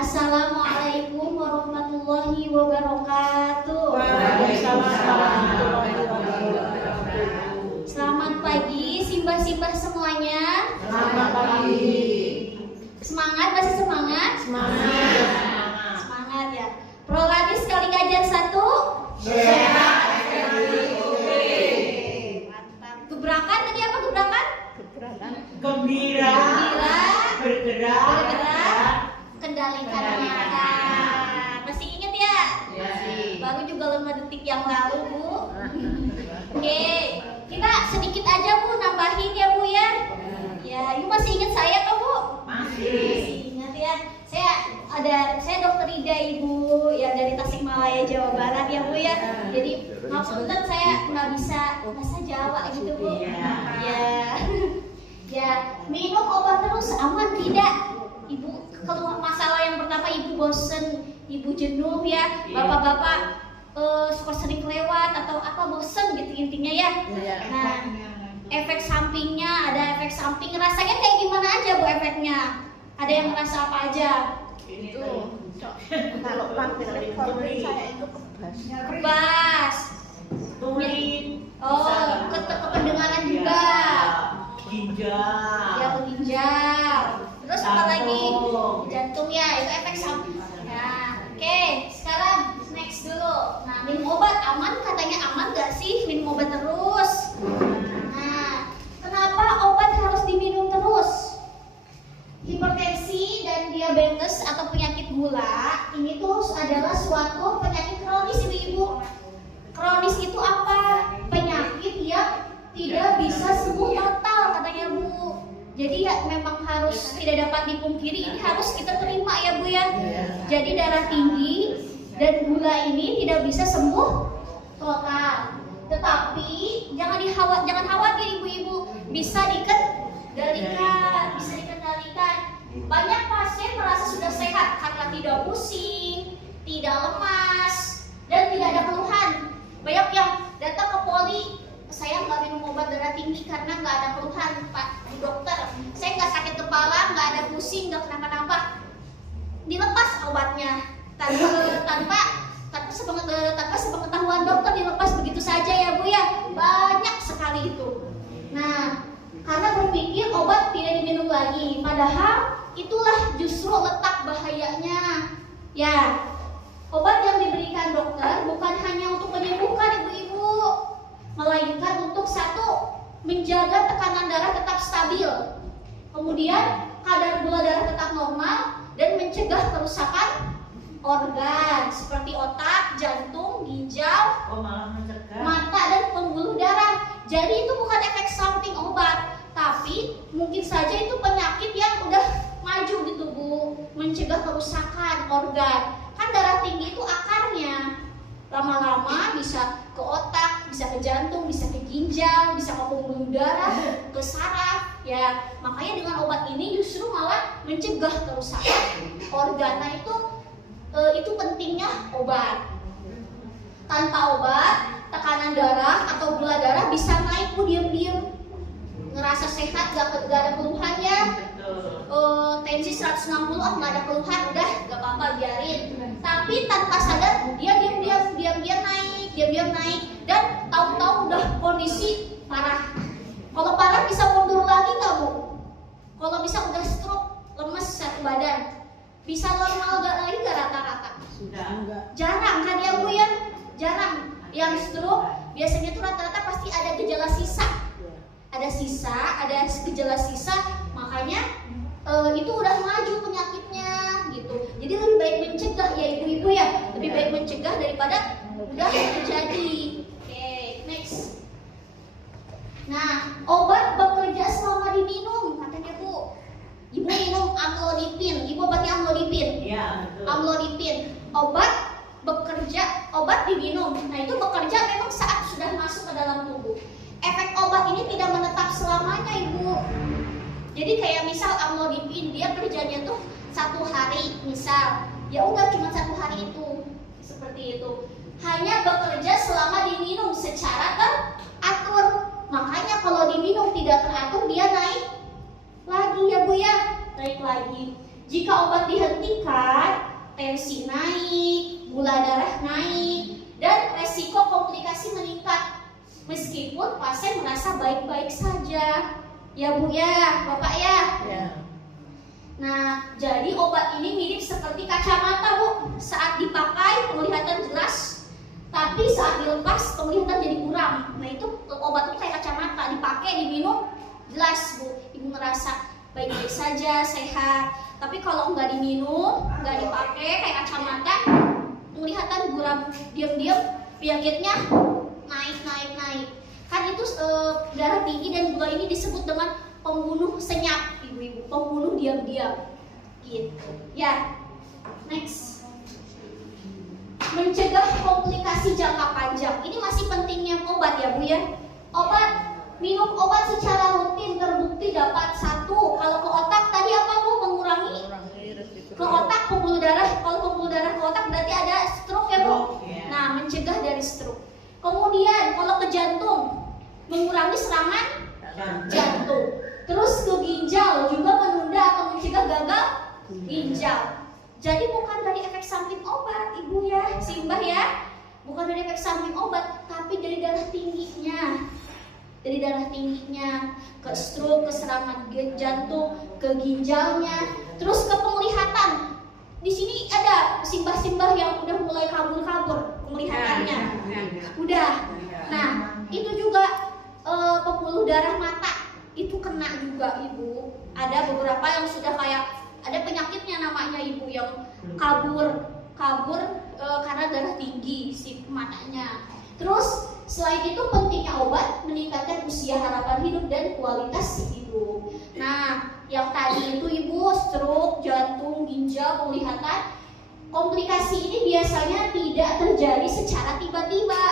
Assalamualaikum warahmatullahi wabarakatuh. Waalaikumsalam warahmatullahi wabarakatuh. Selamat pagi simbah-simbah semuanya. Selamat pagi. Semangat, masih semangat? Semangat. Semangat ya. Prolabis kali kajian 1. Sehat. Mantap. Gebrakan tadi apa gebrakan? Gembira. Bergerak. Kendalikan makan. Masih ingat ya? Baru juga 5 detik yang lalu, Bu. Oke, kita sedikit aja Bu nambahin ya Bu ya. Ya, Ibu masih ingat saya kan Bu? Masih ingat ya. Saya Dokter Ida Ibu ya dari Tasikmalaya Jawa Barat ya Bu ya. Jadi maaf punten saya nggak bisa bahasa Jawa gitu Bu. Ya. Ya, minum obat terus aman tidak? Ibu keluar masalah yang pertama Ibu bosen, Ibu jenuh ya, bapak-bapak suka sering kelewat atau apa bosen gitu intinya ya. Nah, efek sampingnya ada efek samping rasanya kayak gimana aja Bu efeknya? Ada yang merasa apa aja? Itu kalau pakai formulin saya itu Kebas. Turin. Oh, kependengaran juga. Ginjal. Ya ke ginjal. Terus apa lagi? Jantung ya, itu efek samping. Nah, oke, sekarang next dulu. Nah, minum obat aman katanya aman gak sih minum obat terus? Nah, kenapa obat harus diminum terus? Hipertensi dan diabetes atau penyakit gula ini tuh adalah suatu penyakit kronis ibu-ibu. Kronis itu apa? Penyakit yang tidak bisa sembuh total katanya Bu. Jadi ya memang harus tidak dapat dipungkiri, ini harus kita terima ya Bu ya. Jadi darah tinggi dan gula ini tidak bisa sembuh total. Tetapi jangan khawatir ibu-ibu, bisa dikendalikan, Banyak pasien merasa sudah sehat karena tidak pusing, tidak lemas, dan tidak ada keluhan. Banyak yang datang ke poli, saya nggak minum obat darah tinggi karena nggak ada keluhan Pak di dokter. Saya nggak sakit kepala, nggak ada pusing, nggak kenapa-napa. Dilepas obatnya tanpa sepengetahuan dokter, dilepas begitu saja ya Bu ya. Banyak sekali itu. Nah, karena berpikir obat tidak diminum lagi, padahal itulah justru letak bahayanya. Ya, obat yang diberikan dokter bukan hanya untuk menyembuhkan ibu-ibu, melainkan untuk satu, menjaga tekanan darah tetap stabil, kemudian kadar gula darah tetap normal, dan mencegah kerusakan organ seperti otak, jantung, ginjal, mata, dan pembuluh darah. Jadi itu bukan efek samping obat, tapi mungkin saja itu penyakit yang udah maju gitu Bu, mencegah kerusakan organ. Kan darah tinggi itu akarnya, lama-lama bisa ke otak, bisa ke jantung, bisa ke ginjal, bisa ke pembuluh darah, ke saraf. Ya, makanya dengan obat ini justru malah mencegah kerusakan organ. Nah itu pentingnya obat. Tanpa obat, tekanan darah atau gula darah bisa naik Bu diam-diam. Ngerasa sehat, gak ada keluhan ya. Tensi 160 nggak ada keluhan, udah gak apa-apa biarin. Tapi tanpa sadar dia diam-diam naik dan tahu-tahu udah kondisi parah. Kalau parah bisa mundur lagi nggak Bu? Kalau bisa udah stroke, lemes satu badan, bisa normal lagi nggak rata-rata? Jarang kan ya Bu ya? Jarang. Yang stroke biasanya tuh rata-rata pasti ada gejala sisa. Ada gejala sisa, makanya itu udah maju penyakitnya gitu. Jadi lebih baik mencegah ya ibu-ibu ya, lebih baik mencegah daripada udah terjadi. Oke, next. Nah, obat bekerja selama diminum katanya Bu. Ibu minum amlodipin, ibu obatnya amlodipin. Iya, betul. Amlodipin, obat diminum. Nah itu bekerja memang saat sudah masuk ke dalam tubuh. Efek obat ini tidak menetap selamanya ibu. Jadi kayak misal amlodipin, dia kerjanya tuh 1 hari misal, ya udah cuma 1 hari itu, seperti itu. Hanya bekerja selama diminum secara teratur. Makanya kalau diminum tidak teratur dia naik lagi ya Bu ya, naik lagi. Jika obat dihentikan, tensi naik, gula darah naik, dan resiko komplikasi meningkat. Meskipun pasien merasa baik-baik saja. Ya Bu ya, Bapak ya. Ya. Nah, jadi obat ini mirip seperti kacamata Bu. Saat dipakai penglihatan jelas, tapi saat dilepas penglihatan jadi kurang. Nah itu obat itu kayak kacamata, dipakai, diminum, jelas Bu. Ibu ngerasa baik-baik saja, sehat. Tapi kalau nggak diminum, nggak dipakai kayak kacamata, penglihatan buram, diam-diam penyakitnya naik. Kan itu darah tinggi dan gula ini disebut dengan pembunuh senyap, ibu-ibu, pembunuh diam-diam, gitu. Ya, next. Mencegah komplikasi jangka panjang. Ini masih pentingnya obat ya Bu ya. Minum obat secara rutin terbukti dapat satu. Kalau ke otak tadi apa Bu? Mengurangi ke otak pembuluh darah. Kalau pembuluh darah ke otak berarti ada stroke ya Bu. Nah, mencegah dari stroke. Kemudian kalau ke jantung, mengurangi serangan jantung. Terus ke ginjal juga menunda atau mencegah gagal ginjal. Jadi bukan dari efek samping obat, Ibu ya, Simbah ya. Bukan dari efek samping obat, tapi dari darah tingginya. Dari darah tingginya ke stroke, ke serangan jantung, ke ginjalnya, terus ke penglihatan. Di sini ada simbah-simbah yang udah mulai kabur-kabur penglihatannya. Udah. Nah, itu juga pembuluh darah mata itu kena juga Ibu. Ada beberapa yang sudah kayak ada penyakitnya namanya Ibu yang kabur karena darah tinggi si matanya. Terus selain itu pentingnya obat meningkatkan usia harapan hidup dan kualitas hidup. Nah, yang tadi itu Ibu stroke, jantung, ginjal, penglihatan, komplikasi ini biasanya tidak terjadi secara tiba-tiba,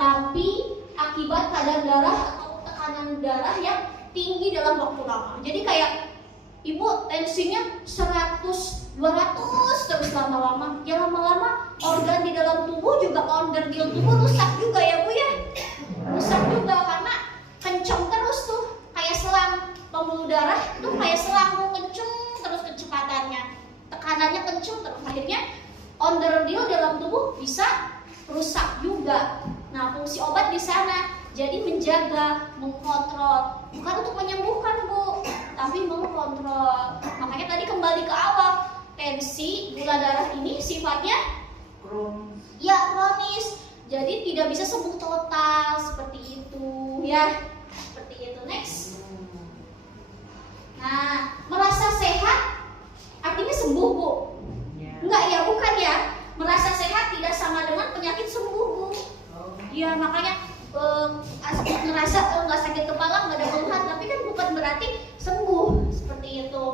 tapi akibat kadar darah atau tekanan darah yang tinggi dalam waktu lama. Jadi kayak Ibu tensinya 100, 200 terus lama-lama. Ya lama-lama organ di dalam tubuh juga, organ di dalam tubuh rusak juga ya Bu ya. Rusak juga karena kenceng terus tuh, kayak selang pembuluh darah itu kayak selang Bu, kenceng terus kecepatannya. Tekanannya kenceng terus, akhirnya onderdil dalam tubuh bisa rusak juga. Nah, fungsi obat di sana jadi menjaga, mengkontrol, bukan untuk menyembuhkan Bu, tapi mengkontrol. Makanya tadi kembali ke awal, tensi, gula darah ini sifatnya kronis. Jadi tidak bisa sembuh total seperti itu ya. Seperti itu. Next. Nah, merasa sehat artinya sembuh Bu? Enggak ya, bukan ya. Merasa sehat tidak sama dengan penyakit sembuh Bu. Ya makanya ngerasa nggak sakit kepala, nggak ada keluhan, tapi kan bukan berarti sembuh seperti itu.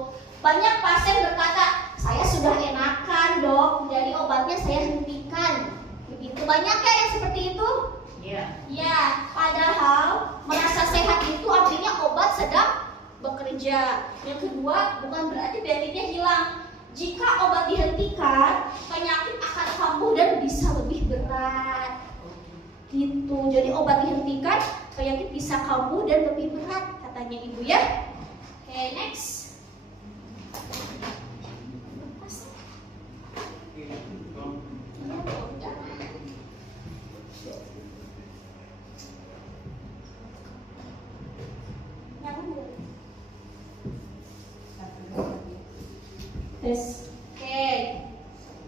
Banyak pasien berkata, saya sudah enakan Dok, jadi obatnya saya hentikan. Begitu banyak ya yang seperti itu? Iya. Ya, padahal merasa sehat itu artinya obat sedang bekerja. Yang kedua, bukan berarti penyakitnya hilang. Jika obat dihentikan, penyakit akan kambuh dan bisa lebih berat. Gitu. Jadi obat dihentikan, penyakit bisa kambuh dan lebih berat katanya Ibu ya. Oke, next. Tes. Oke.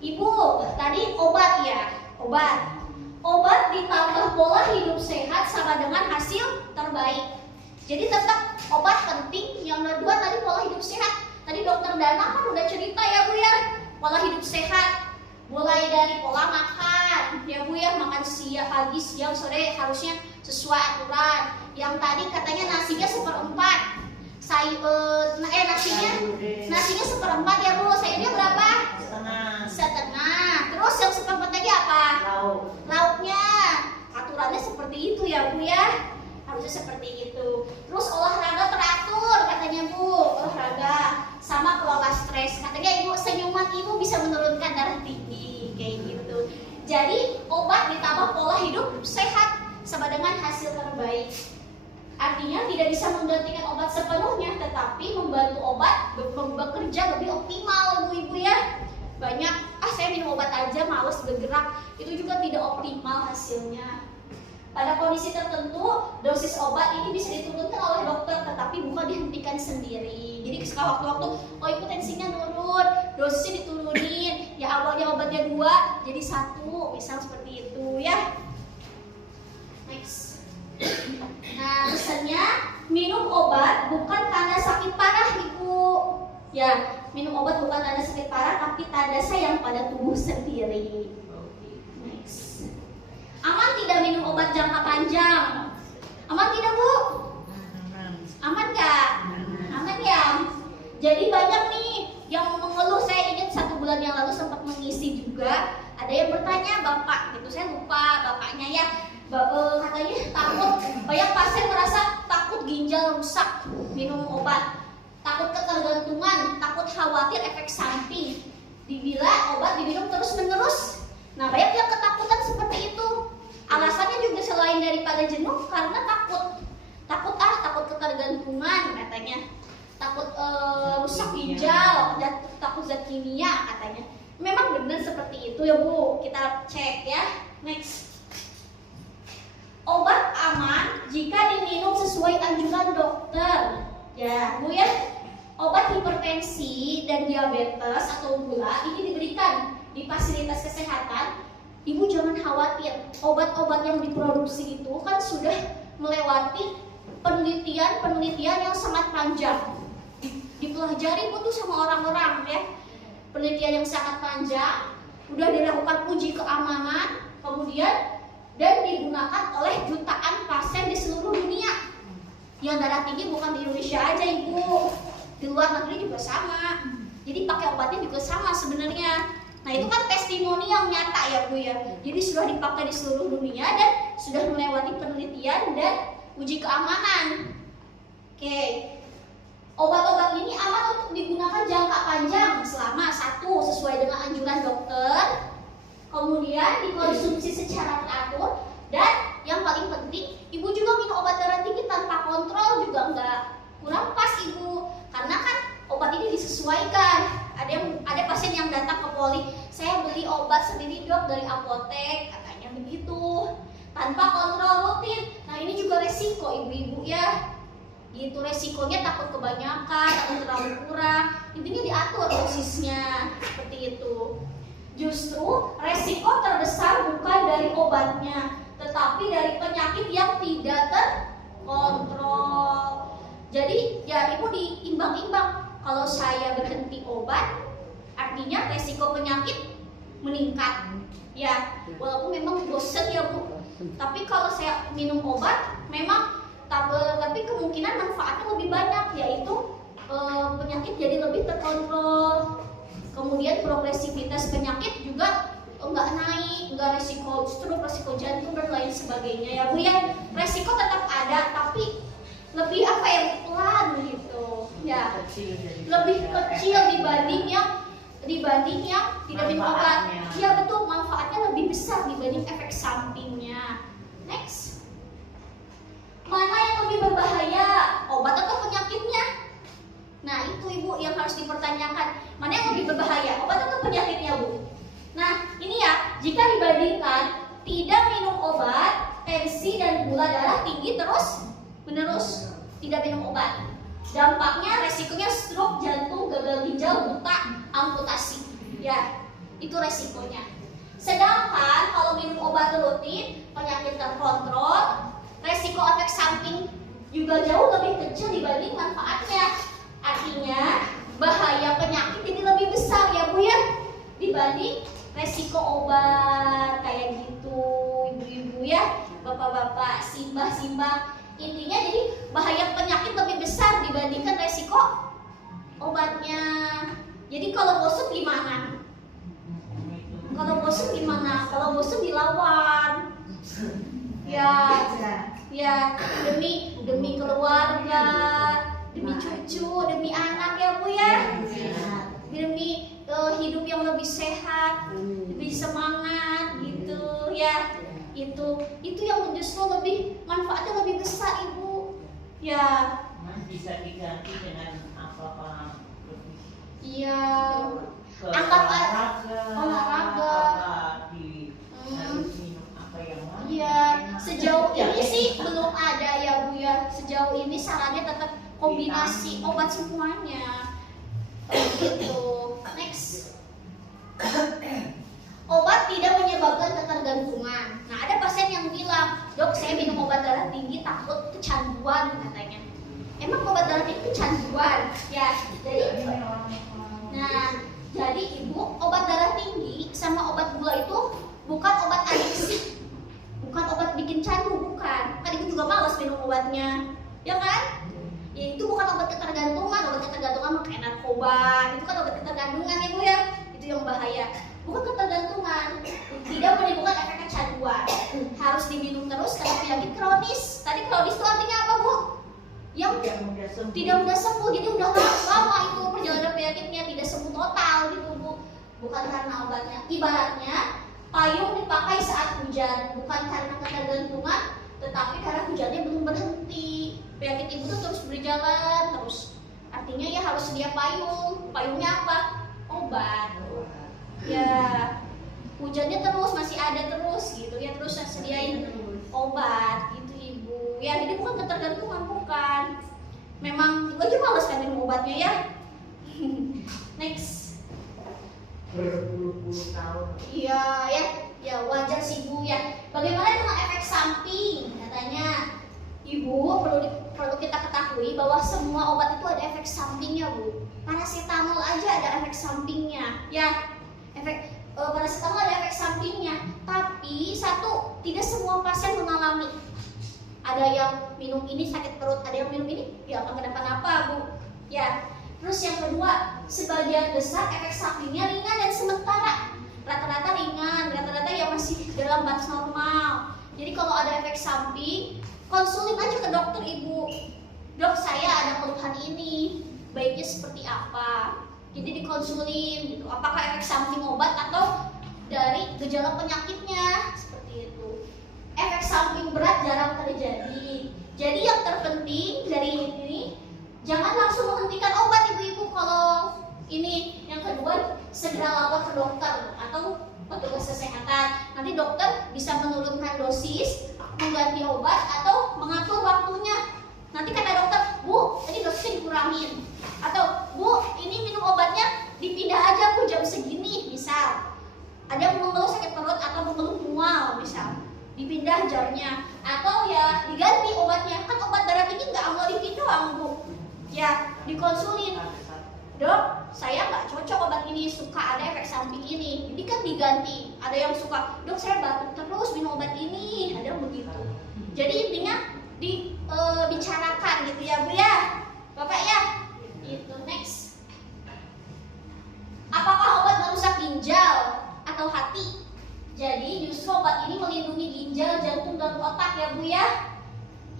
Ibu, tadi obat ya. Obat ditambah pola hidup sehat sama dengan hasil terbaik. Jadi tetap obat penting. Yang kedua tadi pola hidup sehat. Tadi Dokter Dana kan udah cerita ya Bu ya, pola hidup sehat. Mulai dari pola makan, ya Bu ya, makan siang, pagi, siang, sore harusnya sesuai aturan. Yang tadi katanya nasinya 1/4. Nasinya 1/4 ya Bu. Sayurnya berapa? Setengah. Terus yang 1/4 lagi apa? Lauknya. Aturannya seperti itu ya Bu ya. Harusnya seperti itu. Terus olahraga teratur katanya Bu. Olahraga sama kelola stres. Katanya Ibu senyuman Ibu bisa menurunkan darah tinggi kayak gitu. Jadi obat ditambah pola hidup sehat sama dengan hasil terbaik. Artinya tidak bisa menggantikan obat sepenuhnya, tetapi membantu obat bekerja lebih optimal. saja malas bergerak, itu juga tidak optimal hasilnya. Pada kondisi tertentu, dosis obat ini bisa diturunkan oleh dokter, tetapi bukan dihentikan sendiri. Jadi sewaktu-waktu, oh itu tensinya turun, dosisnya diturunin, ya awalnya obatnya 2, jadi 1, misal seperti itu ya. Next. Nah, pesannya minum obat bukan tanda sakit parah, Ibu. Ya, minum obat bukan tanda sakit parah, tapi tanda sayang pada tubuh sendiri. Next. Aman tidak minum obat jangka panjang? Aman tidak, Bu? Aman nggak? Aman ya. Jadi banyak nih yang mengeluh. Saya ingat 1 bulan yang lalu sempat mengisi juga. Ada yang bertanya, Bapak, gitu saya lupa bapaknya ya. Katanya takut, banyak pasien merasa takut ginjal rusak minum obat, takut ketergantungan, takut khawatir efek samping bila obat diminum terus-menerus. Nah, banyak yang ketakutan seperti itu. Alasannya juga selain daripada jenuh, karena takut ketergantungan katanya, takut rusak ginjal, dan takut zat kimia katanya. Memang benar seperti itu ya, Bu. Kita cek ya. Next. Obat aman jika diminum sesuai anjuran dokter. Ya, Bu ya. Obat hipertensi dan diabetes atau gula ini diberikan di fasilitas kesehatan. Ibu jangan khawatir, obat-obat yang diproduksi itu kan sudah melewati penelitian yang sangat panjang. Dipelajari tuh sama orang-orang ya. Penelitian yang sangat panjang, sudah dilakukan uji keamanan, kemudian dan digunakan oleh jutaan pasien di seluruh dunia. Yang darah tinggi bukan di Indonesia aja, Ibu. Di luar negeri juga sama. Jadi pakai obatnya juga sama sebenarnya. Nah, itu kan testimoni yang nyata ya, Bu ya. Jadi sudah dipakai di seluruh dunia dan sudah melewati penelitian dan uji keamanan. Oke. Obat-obat ini aman untuk digunakan jangka panjang selama 1 sesuai dengan anjuran dokter, kemudian dikonsumsi secara teratur, dan yang paling penting, Ibu juga minum obat darah tinggi tanpa kontrol juga enggak kurang pas, Ibu. Karena kan obat ini disesuaikan. Ada pasien yang datang ke poli, saya beli obat sendiri, Dok, dari apotek, katanya begitu, tanpa kontrol rutin. Nah, ini juga resiko, Ibu-ibu ya. Gitu, resikonya takut kebanyakan, takut terlalu kurang. Intinya diatur dosisnya seperti itu. Justru resiko terbesar bukan dari obatnya, tetapi dari penyakit yang tidak terkontrol. Jadi ya, Ibu diimbang-imbang. Kalau saya berhenti obat, artinya resiko penyakit meningkat. Ya, walaupun memang bosen ya, Bu. Tapi kalau saya minum obat, memang tapi kemungkinan manfaatnya lebih banyak, yaitu penyakit jadi lebih terkontrol. Kemudian progresivitas penyakit juga enggak naik, enggak resiko stroke, resiko jantung dan lain sebagainya ya, Bu ya. Resiko tetap ada, tapi lebih pelan gitu ya, lebih kecil dibanding yang tidak minum obat. Ya betul, manfaatnya lebih besar dibanding efek sampingnya. Next. Mana yang lebih berbahaya, obat atau penyakitnya? Nah, itu Ibu yang harus dipertanyakan. Mana yang lebih berbahaya, obat atau penyakitnya, Bu? Nah, ini ya, jika dibandingkan tidak minum obat, tensi dan gula darah tinggi terus menerus, tidak minum obat, dampaknya resikonya stroke, jantung, gagal ginjal, buta, amputasi. Ya, itu resikonya. Sedangkan kalau minum obat rutin, penyakit terkontrol, resiko efek samping juga jauh lebih kecil dibanding manfaatnya. Artinya bahaya penyakit jadi lebih besar ya, Bu ya, dibanding resiko obat kayak gitu, ibu-ibu ya, bapak-bapak, simbah-simbah. Intinya jadi bahaya penyakit lebih besar dibandingkan resiko obatnya. Jadi kalau bosan gimana? Kalau bosan gimana? Kalau bosan dilawan. Ya demi keluarga, demi cucu, demi anak ya, Bu ya. Demi hidup yang lebih sehat, lebih semangat gitu ya. Itu yang justru lebih manfaatnya lebih besar, Ibu. Ya. Bisa diganti dengan apa, Pak? Iya. Anggap olahraga. kombinasi obat semuanya. Gitu. Next. Obat tidak menyebabkan ketergantungan. Nah, ada pasien yang bilang, "Dok, saya minum obat darah tinggi takut kecanduan," katanya. Emang obat darah tinggi kecanduan? Ya, jadi Ibu, obat darah tinggi sama obat gula itu bukan obat adiksi. Bukan obat bikin candu, bukan. Kan Ibu juga malas minum obatnya. Ya kan? Ya, itu bukan obat ketergantungan. Obat ketergantungan kayak narkoba. Itu kan obat ketergantungan ya Bu ya. Itu yang bahaya. Bukan ketergantungan. Tidak menimbulkan efek kecanduan. Harus diminum terus karena penyakit kronis. Tadi kronis itu artinya apa Bu? Yang tidak mudah sembuh. Jadi udah lama itu perjalanan penyakitnya, tidak sembuh total gitu Bu. Bukan karena obatnya. Ibaratnya payung dipakai saat hujan, bukan karena ketergantungan, tetapi karena hujannya belum berhenti. Penyakit Ibu tuh terus berjalan terus. Artinya ya harus sedia payung. Payungnya apa? Obat. Ya, hujannya terus masih ada terus gitu ya, terus sediain obat gitu Ibu. Ya, jadi bukan ketergantungan, bukan. Memang Ibu aja males kan minum obatnya ya. Next. Berpuluh-puluh tahun. Iya ya wajar sih Bu ya. Bagaimana dengan efek samping? Katanya Ibu perlu kita ketahui bahwa semua obat itu ada efek sampingnya Bu. Paracetamol aja ada efek sampingnya ya. Paracetamol ada efek sampingnya. Tapi satu, tidak semua pasien mengalami. Ada yang minum ini sakit perut, ada yang minum ini ya akan kenapa-napa Bu. Ya. Terus yang kedua, sebagian besar efek sampingnya ringan dan sementara. Rata-rata ringan, rata-rata ya masih dalam batas normal. Jadi kalau ada efek samping, konsulin aja ke dokter Ibu. Dok, saya ada keluhan ini, baiknya seperti apa? Jadi dikonsulin gitu. Apakah efek samping obat atau dari gejala penyakitnya? Seperti itu. Efek samping berat jarang terjadi. Jadi yang terpenting dari ini, jangan langsung menghentikan obat Ibu-ibu kalau ini. Yang kedua, segera lapor ke dokter atau petugas kesehatan. Nanti dokter bisa menurunkan dosis, mengganti obat atau mengatur waktunya. Nanti kata dokter, "Bu, ini dosisnya dikurangin." Atau, "Bu, ini minum obatnya dipindah aja Bu jam segini," misal. Ada yang mengeluh sakit perut atau mengeluh mual misal. Dipindah jamnya. Atau ya diganti obatnya. Kan obat darah tinggi nggak mau dipindah Bu. Ya, dikonsulin. "Dok, saya nggak cocok obat ini, suka ada efek samping ini." Jadi kan diganti. Ada yang suka, "Dok, saya batuk terus minum obat ini." Ada yang begitu. Jadi intinya dibicarakan gitu ya Bu ya, Bapak ya. Itu next. Apakah obat merusak ginjal atau hati? Jadi justru obat ini melindungi ginjal, jantung, dan otak ya Bu ya.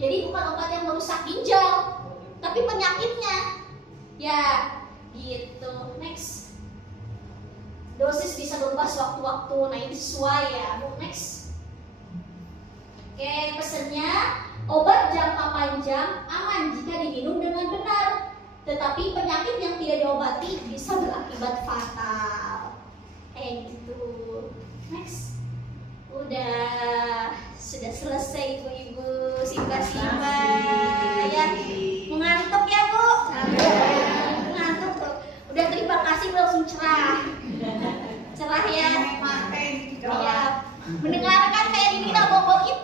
Jadi bukan obat yang merusak ginjal, tapi penyakitnya. Ya, gitu. Next. Dosis bisa berubah sewaktu-waktu. Nah, ini sesuai ya, Bu. Next. Oke, pesennya, obat jangka panjang aman jika diminum dengan benar. Tetapi penyakit yang tidak diobati bisa berakibat fatal. Kayak gitu. Next. Sudah selesai Ibu-ibu. Simba-simba ya. Mengantuk ya Bu? Mengantuk tuh. Udah terima kasih langsung cerah. Cerah ya. Iya. Mendengarkan kayak diminta bobokin.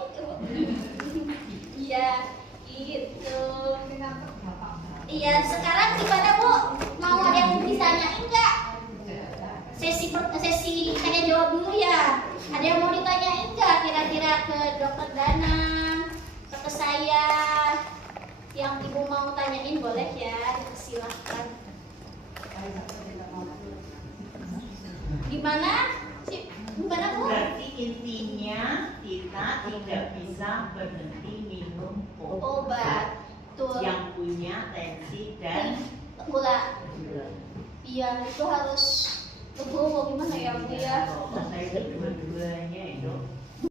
Iya, gitu. Iya, sekarang gimana Bu? Mau ada yang ditanyain nggak? Sesi tanya jawab dulu ya. Ada yang mau ditanyain nggak kira-kira ke Dokter Danang, ke saya? Yang Ibu mau tanyain boleh ya, silahkan. Gimana? Gimana Bu? Berarti intinya kita tidak bisa berhenti minum Obat. Tuh. yang punya tensi dan gula. gula. Iya, itu harus gimana ya Bu ya? Kalau saya dua-duanya itu